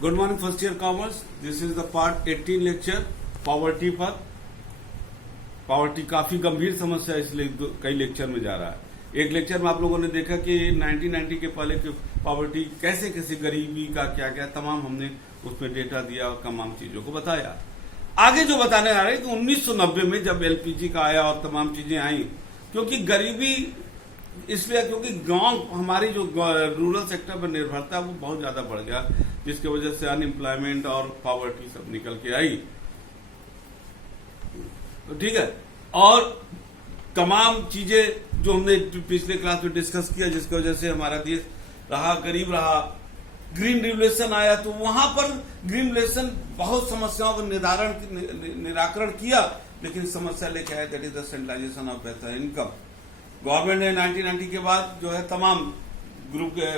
Good morning first year commerce. This is the part 18 lecture poverty पर। Poverty काफी गंभीर समस्या है, इसलिए कई लेक्चर में जा रहा है। एक लेक्चर में आप लोगों ने देखा कि 1990 के पहले की पॉवर्टी कैसे कैसे, गरीबी का क्या क्या तमाम हमने उसमें डेटा दिया और तमाम चीजों को बताया। आगे जो बताने आ रहे हैं कि 1990 में जब एलपीजी का आया और तमाम चीजें आई, क्योंकि गरीबी इसलिए क्योंकि गांव हमारी जो रूरल सेक्टर पर निर्भरता है वो बहुत ज्यादा बढ़ गया, जिसकी वजह से अनएम्प्लॉयमेंट और पॉवर्टी सब निकल के आई। ठीक है, और तमाम चीजें जो हमने पिछले क्लास में डिस्कस किया, जिसकी वजह से हमारा देश रहा गरीब रहा। ग्रीन रिवोल्यूशन आया तो वहां पर ग्रीन रिवोल्यूशन बहुत समस्याओं का निराकरण किया, लेकिन समस्या लेके आया, that is the centralisation of बेहतर इनकम। गवर्नमेंट ने 1990 के बाद जो है तमाम ग्रुप के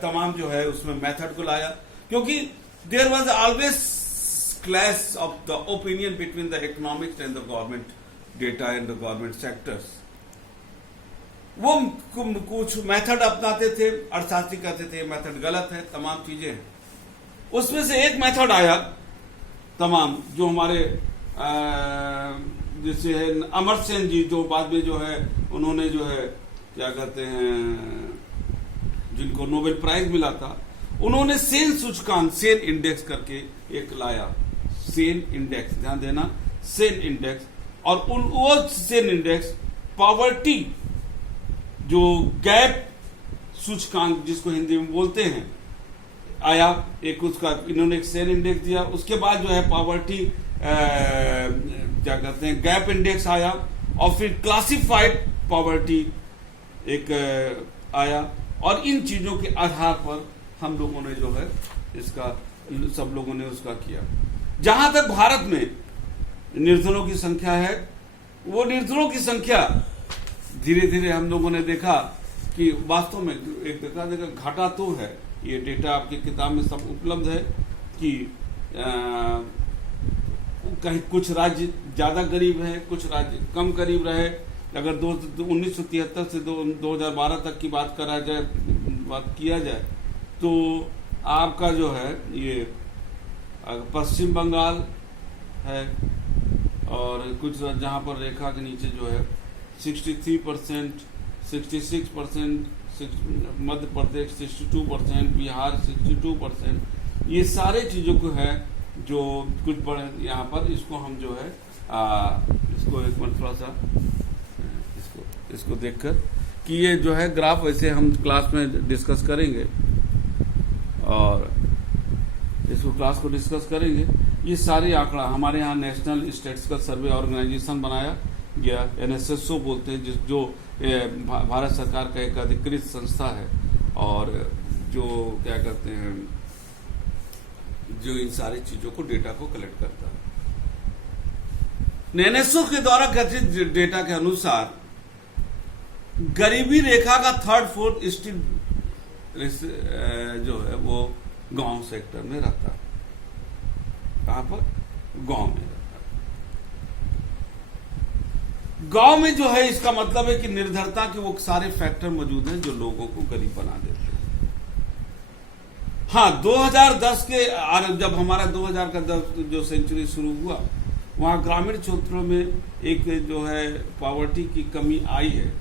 तमाम जो है उसमें मेथड को लाया, क्योंकि there was always clash of the opinion between the economics and the government data and the government sectors. वो कुछ मेथड अपनाते थे, अर्थशास्त्री कहते थे मेथड गलत है, तमाम चीजें। उसमें से एक मेथड आया तमाम जो हमारे जैसे है अमर्त्य सेन जी, जो बाद में जो है उन्होंने जो है क्या कहते हैं, जिनको नोबेल प्राइज मिला था, उन्होंने सेन सूचकांक, सेन इंडेक्स करके एक लाया। सेन इंडेक्स, ध्यान देना, सेन इंडेक्स। और वो सेन इंडेक्स पॉवर्टी जो गैप सूचकांक जिसको हिंदी में बोलते हैं आया, एक उसका इन्होंने एक सेन इंडेक्स दिया। उसके बाद जो है पॉवर्टी क्या कहते हैं गैप इंडेक्स आया, और फिर क्लासिफाइड पॉवर्टी एक आया। और इन चीजों के आधार पर हम लोगों ने जो है इसका, सब लोगों ने उसका किया। जहां तक भारत में निर्धनों की संख्या है, वो निर्धनों की संख्या धीरे धीरे हम लोगों ने देखा कि वास्तव में एक देखा घाटा तो है। ये डेटा आपकी किताब में सब उपलब्ध है कि कहीं कुछ राज्य ज्यादा गरीब है, कुछ राज्य कम गरीब रहे। अगर 1973 से 2012 तक की बात किया जाए तो आपका जो है ये पश्चिम बंगाल है, और कुछ जहां पर रेखा के नीचे जो है 63%, 66%, मध्य प्रदेश 62%, बिहार 62%, ये सारे चीजों को है जो कुछ बड़े यहाँ पर। इसको हम जो है इसको एक मिनट थोड़ा सा इसको देखकर कि ये जो है ग्राफ वैसे हम क्लास में डिस्कस करेंगे, और इसको क्लास को डिस्कस करेंगे। ये सारे आंकड़ा हमारे यहाँ नेशनल स्टैटिस्टिकल सर्वे ऑर्गेनाइजेशन बनाया गया, NSSO बोलते हैं, जो भारत सरकार का एक अधिकृत संस्था है, और जो क्या कहते हैं, जो इन सारी चीजों को डेटा को कलेक्ट करता है। NSSO के द्वारा कथित डेटा के अनुसार गरीबी रेखा का 3rd 4th स्टेट जो है वो गांव सेक्टर में रहता है। कहां पर? गांव में रहता है। गांव में जो है इसका मतलब है कि निर्धरता के वो सारे फैक्टर मौजूद हैं जो लोगों को गरीब बना देते हैं। हाँ, 2010 के जब हमारा 2000 का जो सेंचुरी शुरू हुआ, वहां ग्रामीण क्षेत्रों में एक जो है पॉवर्टी की कमी आई है,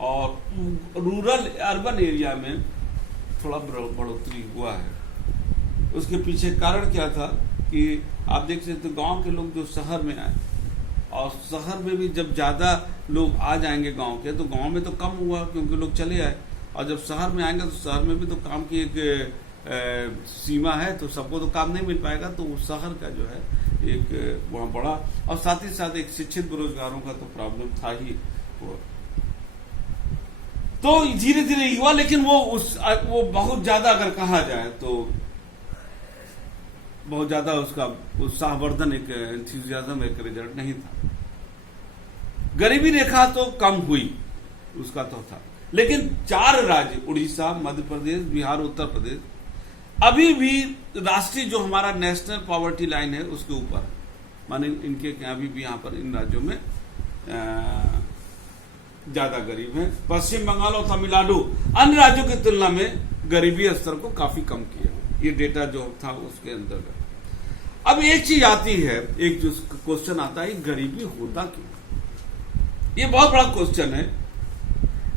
और रूरल अर्बन एरिया में थोड़ा बढ़ोतरी हुआ है। उसके पीछे कारण क्या था कि आप देख सकते, गांव के लोग जो शहर में आए, और शहर में भी जब ज्यादा लोग आ जाएंगे गांव के, तो गांव में तो कम हुआ क्योंकि लोग चले आए, और जब शहर में आएंगे तो शहर में भी तो काम की एक सीमा है, तो सबको तो काम नहीं मिल पाएगा। तो उस शहर का जो है एक वहां बढ़ा, और साथ ही साथ एक शिक्षित बेरोजगारों का तो प्रॉब्लम था ही वो। तो धीरे धीरे हुआ, लेकिन वो बहुत ज्यादा अगर कहा जाए तो बहुत ज्यादा उसका उत्साहवर्धन एक एंथुसियाज्म एक रिजल्ट नहीं था। गरीबी रेखा तो कम हुई, उसका तो था, लेकिन 4 राज्य उड़ीसा, मध्य प्रदेश, बिहार, उत्तर प्रदेश अभी भी राष्ट्रीय जो हमारा नेशनल पॉवर्टी लाइन है उसके ऊपर, माने इनके अभी भी यहाँ पर इन राज्यों में ज्यादा गरीब हैं। पश्चिम बंगाल और तमिलनाडु अन्य राज्यों की तुलना में गरीबी स्तर को काफी कम किया। ये डेटा जो था उसके अंतर्गत। अब एक चीज आती है, एक जो क्वेश्चन आता है, गरीबी होता क्यों? ये बहुत बड़ा क्वेश्चन है।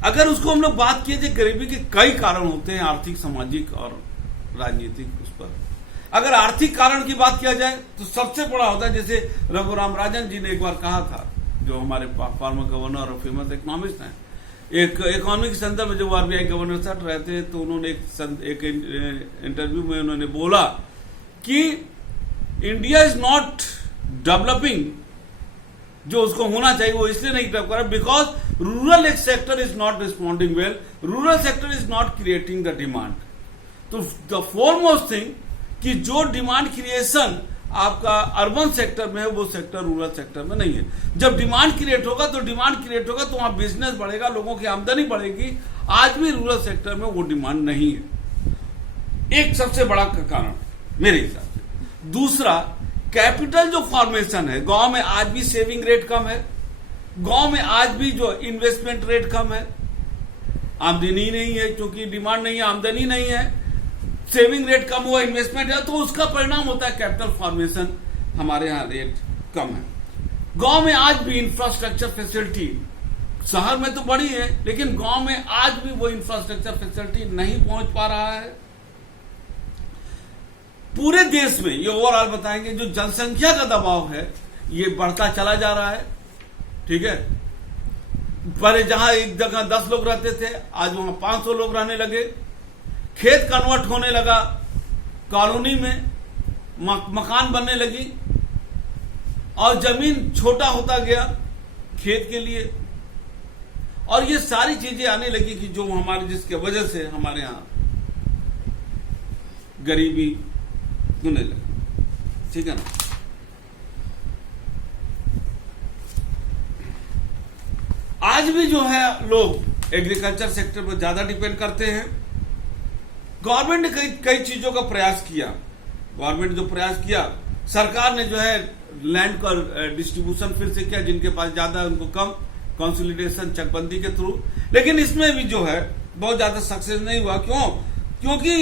अगर उसको हम लोग बात किए थे, गरीबी के कई कारण होते हैं, आर्थिक, सामाजिक और राजनीतिक। उस पर अगर आर्थिक कारण की बात किया जाए तो सबसे बड़ा होता है, जैसे रघुराम राजन जी ने एक बार कहा था, जो हमारे फॉर्मर गवर्नर और फेमस इकोनॉमिस्ट हैं, एक इकोनॉमिक संदर्भ में जब आरबीआई गवर्नर साहब रहते हैं, तो उन्होंने एक इंटरव्यू में उन्होंने बोला कि इंडिया इज नॉट डेवलपिंग जो उसको होना चाहिए, वो इसलिए नहीं डेवलप कर रहा because rural sector is not responding well, rural sector is not creating the demand. तो द फॉरमोस्ट थिंग कि जो डिमांड क्रिएशन आपका अर्बन सेक्टर में है, वो सेक्टर रूरल सेक्टर में नहीं है। जब डिमांड क्रिएट होगा तो वहां बिजनेस बढ़ेगा, लोगों की आमदनी बढ़ेगी। आज भी रूरल सेक्टर में वो डिमांड नहीं है, एक सबसे बड़ा कारण मेरे हिसाब से। दूसरा, कैपिटल जो फॉर्मेशन है, गांव में आज भी सेविंग रेट कम है, गांव में आज भी जो इन्वेस्टमेंट रेट कम है, आमदनी नहीं है, क्योंकि डिमांड नहीं है, आमदनी नहीं है, सेविंग रेट कम हुआ, इन्वेस्टमेंट है, तो उसका परिणाम होता है कैपिटल फॉर्मेशन हमारे यहां रेट कम है। गांव में आज भी इंफ्रास्ट्रक्चर फैसिलिटी, शहर में तो बड़ी है, लेकिन गांव में आज भी वो इंफ्रास्ट्रक्चर फैसिलिटी नहीं पहुंच पा रहा है। पूरे देश में ये ओवरऑल बताएंगे, जो जनसंख्या का दबाव है ये बढ़ता चला जा रहा है। ठीक है, पहले जहां एक जगह 10 लोग रहते थे, आज वहां 500 लोग रहने लगे। खेत कन्वर्ट होने लगा कॉलोनी में, मकान बनने लगी, और जमीन छोटा होता गया खेत के लिए, और ये सारी चीजें आने लगी कि जो हमारे, जिसके वजह से हमारे यहां गरीबी होने लगी। ठीक है ना। आज भी जो है लोग एग्रीकल्चर सेक्टर पर ज्यादा डिपेंड करते हैं। गवर्नमेंट ने कई चीजों का प्रयास किया। गवर्नमेंट जो प्रयास किया, सरकार ने जो है लैंड का डिस्ट्रीब्यूशन फिर से किया, जिनके पास ज्यादा है उनको कम, कंसोलिडेशन चकबंदी के थ्रू। लेकिन इसमें भी जो है बहुत ज्यादा सक्सेस नहीं हुआ। क्यों? क्योंकि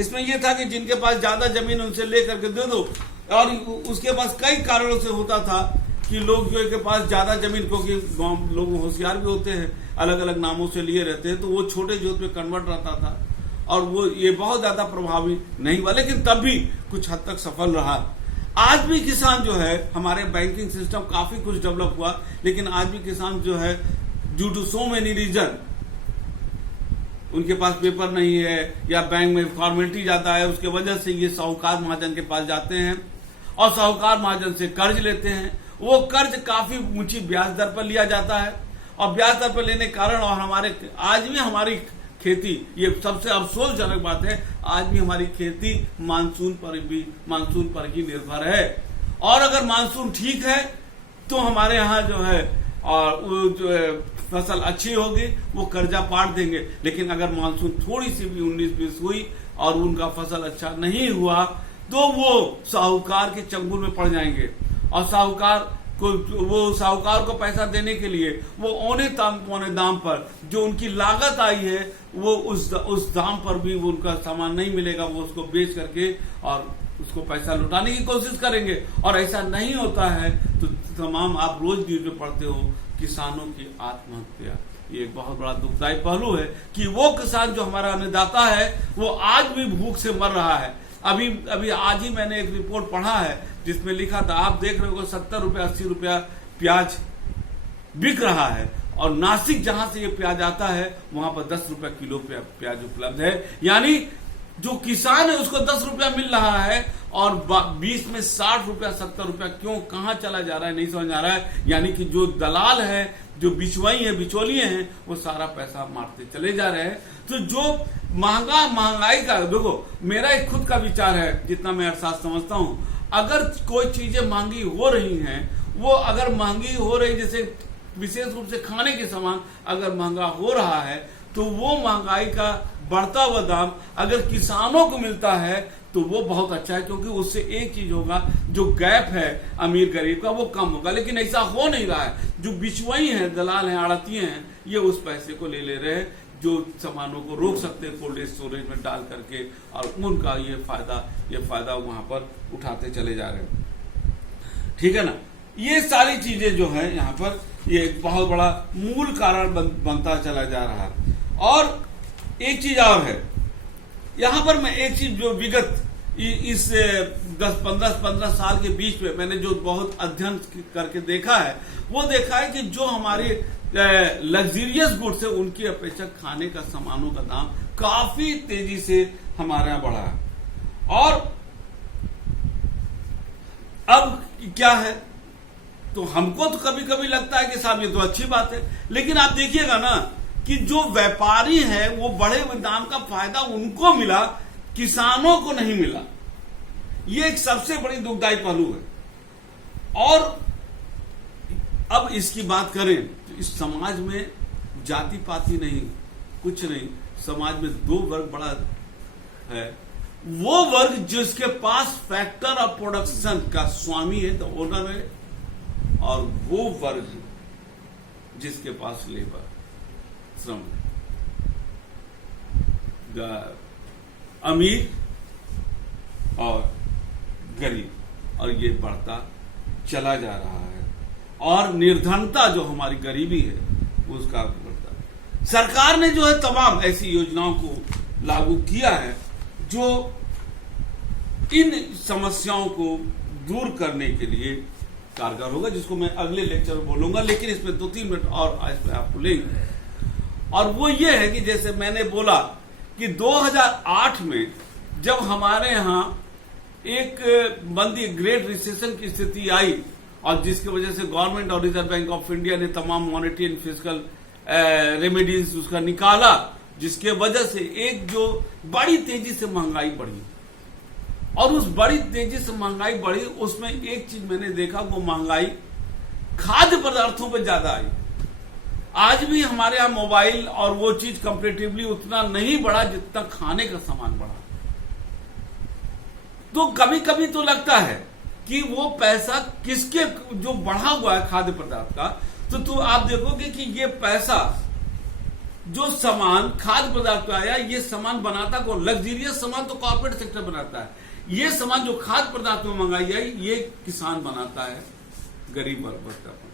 इसमें यह था कि जिनके पास ज्यादा जमीन उनसे लेकर के दे दो, और उसके पास कई कारणों से होता था कि लोग जो के पास ज्यादा जमीन, क्योंकि गांव लोग होशियार भी होते हैं, अलग अलग नामों से लिए रहते हैं, तो वो छोटे जोत में कन्वर्ट रहता था, और वो ये बहुत ज्यादा प्रभावी नहीं हुआ, लेकिन तब भी कुछ हद तक सफल रहा। आज भी किसान जो है, हमारे बैंकिंग सिस्टम काफी कुछ डेवलप हुआ, लेकिन आज भी किसान जो है, due to so many reason, उनके पास पेपर नहीं है या बैंक में फॉर्मेलिटी ज्यादा है, उसके वजह से ये साहूकार महाजन के पास जाते हैं और साहूकार महाजन से कर्ज लेते हैं। वो कर्ज काफी ऊंची ब्याज दर पर लिया जाता है, और ब्याज दर पर लेने के कारण, और हमारे आज भी हमारी खेती, ये सबसे अफसोसजनक बात है, आज भी हमारी खेती मानसून पर ही निर्भर है। और अगर मानसून ठीक है तो हमारे यहाँ जो है, और वो जो है फसल अच्छी होगी, वो कर्जा पाट देंगे। लेकिन अगर मानसून थोड़ी सी भी 19-20 हुई और उनका फसल अच्छा नहीं हुआ, तो वो साहूकार के चंगुल में पड़ जाएंगे, और साहूकार को पैसा देने के लिए वो औने दाम पर जो उनकी लागत आई है, वो उस दाम पर भी वो उनका सामान नहीं मिलेगा, वो उसको बेच करके और उसको पैसा लुटाने की कोशिश करेंगे। और ऐसा नहीं होता है तो तमाम, आप रोज न्यूज में पढ़ते हो किसानों की आत्महत्या। ये एक बहुत बड़ा दुखदायी पहलू है कि वो किसान जो हमारा अन्नदाता है, वो आज भी भूख से मर रहा है। अभी आज ही मैंने एक रिपोर्ट पढ़ा है जिसमें लिखा था, आप देख रहे हो 70 रुपया 80 रुपया प्याज बिक रहा है, और नासिक जहां से ये प्याज आता है वहां पर 10 रुपया किलो प्याज उपलब्ध है। यानी जो किसान है उसको 10 रुपया मिल रहा है, और 20 में 60 रुपया 70 रुपया क्यों, कहां चला जा रहा है, नहीं समझ आ रहा है। यानी कि जो दलाल है, जो बिचौलिए हैं, वो सारा पैसा मारते चले जा रहे हैं। तो जो महंगाई का, देखो मेरा एक खुद का विचार है, जितना मैं अर्थशास्त्र समझता हूं, अगर कोई चीजें महंगी हो रही हैं, वो अगर महंगी हो रही, जैसे विशेष रूप से खाने के सामान अगर महंगा हो रहा है, तो वो महंगाई का बढ़ता हुआ दाम अगर किसानों को मिलता है तो वो बहुत अच्छा है, क्योंकि उससे एक चीज होगा, जो गैप है अमीर गरीब का वो कम होगा। लेकिन ऐसा हो नहीं रहा है। जो बिचवाई हैं, दलाल हैं, आड़तिये हैं, ये उस पैसे को ले रहे हैं, जो सामानों को रोक सकते हैं कोल्ड स्टोरेज में डाल करके, और उनका ये फायदा वहां पर उठाते चले जा रहे हैं। ठीक है ना। ये सारी चीजें जो है यहाँ पर ये एक बहुत बड़ा मूल कारण बनता चला जा रहा है। और एक चीज और है यहाँ पर, मैं एक चीज जो विगत इस 10-15 साल के बीच में मैंने जो बहुत अध्ययन करके देखा है, वो देखा है कि जो हमारे लग्जरियस गुड्स है उनकी अपेक्षा खाने का सामानों का दाम काफी तेजी से हमारे यहाँ बढ़ा है। और अब क्या है, तो हमको तो कभी कभी लगता है कि साहब ये तो अच्छी बात है, लेकिन आप देखिएगा ना कि जो व्यापारी है वो बढ़े हुए दाम का फायदा उनको मिला, किसानों को नहीं मिला। ये एक सबसे बड़ी दुखदायी पहलू है। और अब इसकी बात करें तो इस समाज में जाति पाति नहीं, कुछ नहीं, समाज में दो वर्ग बड़ा है। वो वर्ग जिसके पास फैक्टर ऑफ प्रोडक्शन का स्वामी है, द ओनर है, और वो वर्ग जिसके पास लेबर श्रम, अमीर और गरीब, और ये बढ़ता चला जा रहा है। और निर्धनता जो हमारी गरीबी है उसका बढ़ता है। सरकार ने जो है तमाम ऐसी योजनाओं को लागू किया है जो इन समस्याओं को दूर करने के लिए कारगर होगा, जिसको मैं अगले लेक्चर में बोलूंगा, लेकिन इसमें 2-3 मिनट और आपको लेंगे। और वो ये है कि जैसे मैंने बोला कि 2008 में जब हमारे यहाँ एक मंदी ग्रेट रिसेशन की स्थिति आई, और जिसकी वजह से गवर्नमेंट और रिजर्व बैंक ऑफ इंडिया ने तमाम मॉनेटरी एंड फिजिकल रेमेडीज उसका निकाला, जिसके वजह से एक जो बड़ी तेजी से महंगाई बढ़ी, और उस बड़ी तेजी से महंगाई बढ़ी, उसमें एक चीज मैंने देखा, वो महंगाई खाद्य पदार्थों पर ज्यादा आई। आज भी हमारे यहाँ मोबाइल और वो चीज कंपैरेटिवली उतना नहीं बढ़ा जितना खाने का सामान बढ़ा। तो कभी कभी तो लगता है कि वो पैसा किसके जो बढ़ा हुआ है खाद्य पदार्थ का, तो आप देखोगे कि ये पैसा जो सामान खाद्य पदार्थ पे आया, ये सामान बनाता कौन? लग्जरियस सामान तो कॉर्पोरेट सेक्टर बनाता है। ये सामान जो खाद्य पदार्थ में मंगाई आई, ये किसान बनाता है, गरीब वर्ग बनता है।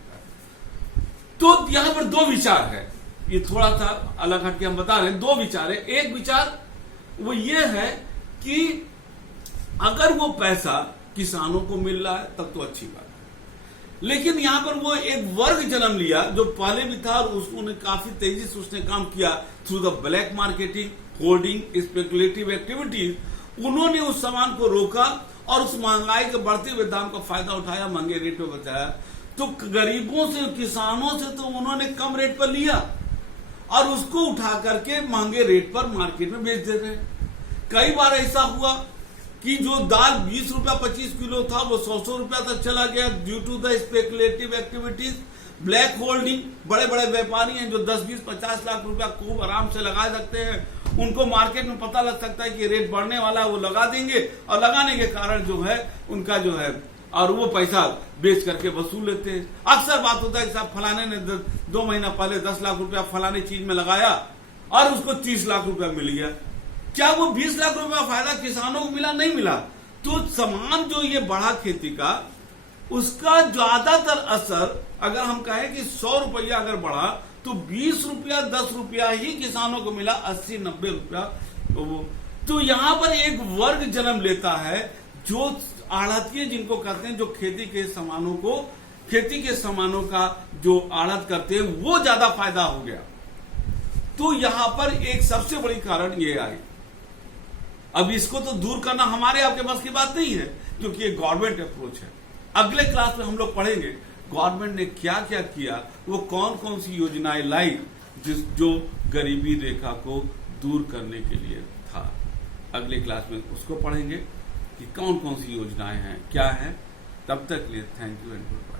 तो यहां पर दो विचार है, ये थोड़ा सा अलग हटके हम बता रहे हैं। दो विचार है। एक विचार वो ये है कि अगर वो पैसा किसानों को मिल रहा है तब तो अच्छी बात है, लेकिन यहां पर वो एक वर्ग जन्म लिया जो पहले भी था, और उसने काफी तेजी से उसने काम किया through the black marketing, hoarding, speculative activities. उन्होंने उस सामान को रोका और उस महंगाई के बढ़ते हुए दाम का फायदा उठाया, महंगे रेट पे बचाया। तो गरीबों से, किसानों से तो उन्होंने कम रेट पर लिया और उसको उठा करके महंगे रेट पर मार्केट में बेच दे रहे हैं। कई बार ऐसा हुआ कि जो दाल 20 रुपया 25 किलो था वो 100 रुपया तक चला गया, due to the speculative activities, black holding. बड़े बड़े व्यापारी हैं जो 10-20-50 लाख रुपया खूब आराम से लगा सकते हैं, उनको मार्केट में पता लग सकता है कि रेट बढ़ने वाला है, वो लगा देंगे, और लगाने के कारण जो है उनका जो है, और वो पैसा बेच करके वसूल लेते हैं। अक्सर बात होता है कि साहब फलाने ने 2 महीना पहले 10 लाख रुपया फलाने चीज में लगाया और उसको 30 लाख रुपया मिल गया। क्या वो 20 लाख रुपया फायदा किसानों को मिला? नहीं मिला। तो सामान जो ये बढ़ा खेती का, उसका ज्यादातर असर अगर हम कहें कि 100 रुपया अगर बढ़ा तो 20 रुपया 10 रुपया ही किसानों को मिला, 80-90 रुपया तो यहां पर एक वर्ग जन्म लेता है जो आढ़तिये जिनको कहते हैं, जो खेती के सामानों का जो आढ़त करते हैं, वो ज्यादा फायदा हो गया। तो यहां पर एक सबसे बड़ी कारण ये आई। अब इसको तो दूर करना हमारे आपके पास की बात नहीं है, क्योंकि ये गवर्नमेंट अप्रोच है। अगले क्लास में हम लोग पढ़ेंगे गवर्नमेंट ने क्या क्या किया, वो कौन कौन सी योजनाएं लाई जो गरीबी रेखा को दूर करने के लिए था। अगले क्लास में उसको पढ़ेंगे कि कौन कौन सी योजनाएं हैं, क्या है। तब तक के लिए thank you and good bye.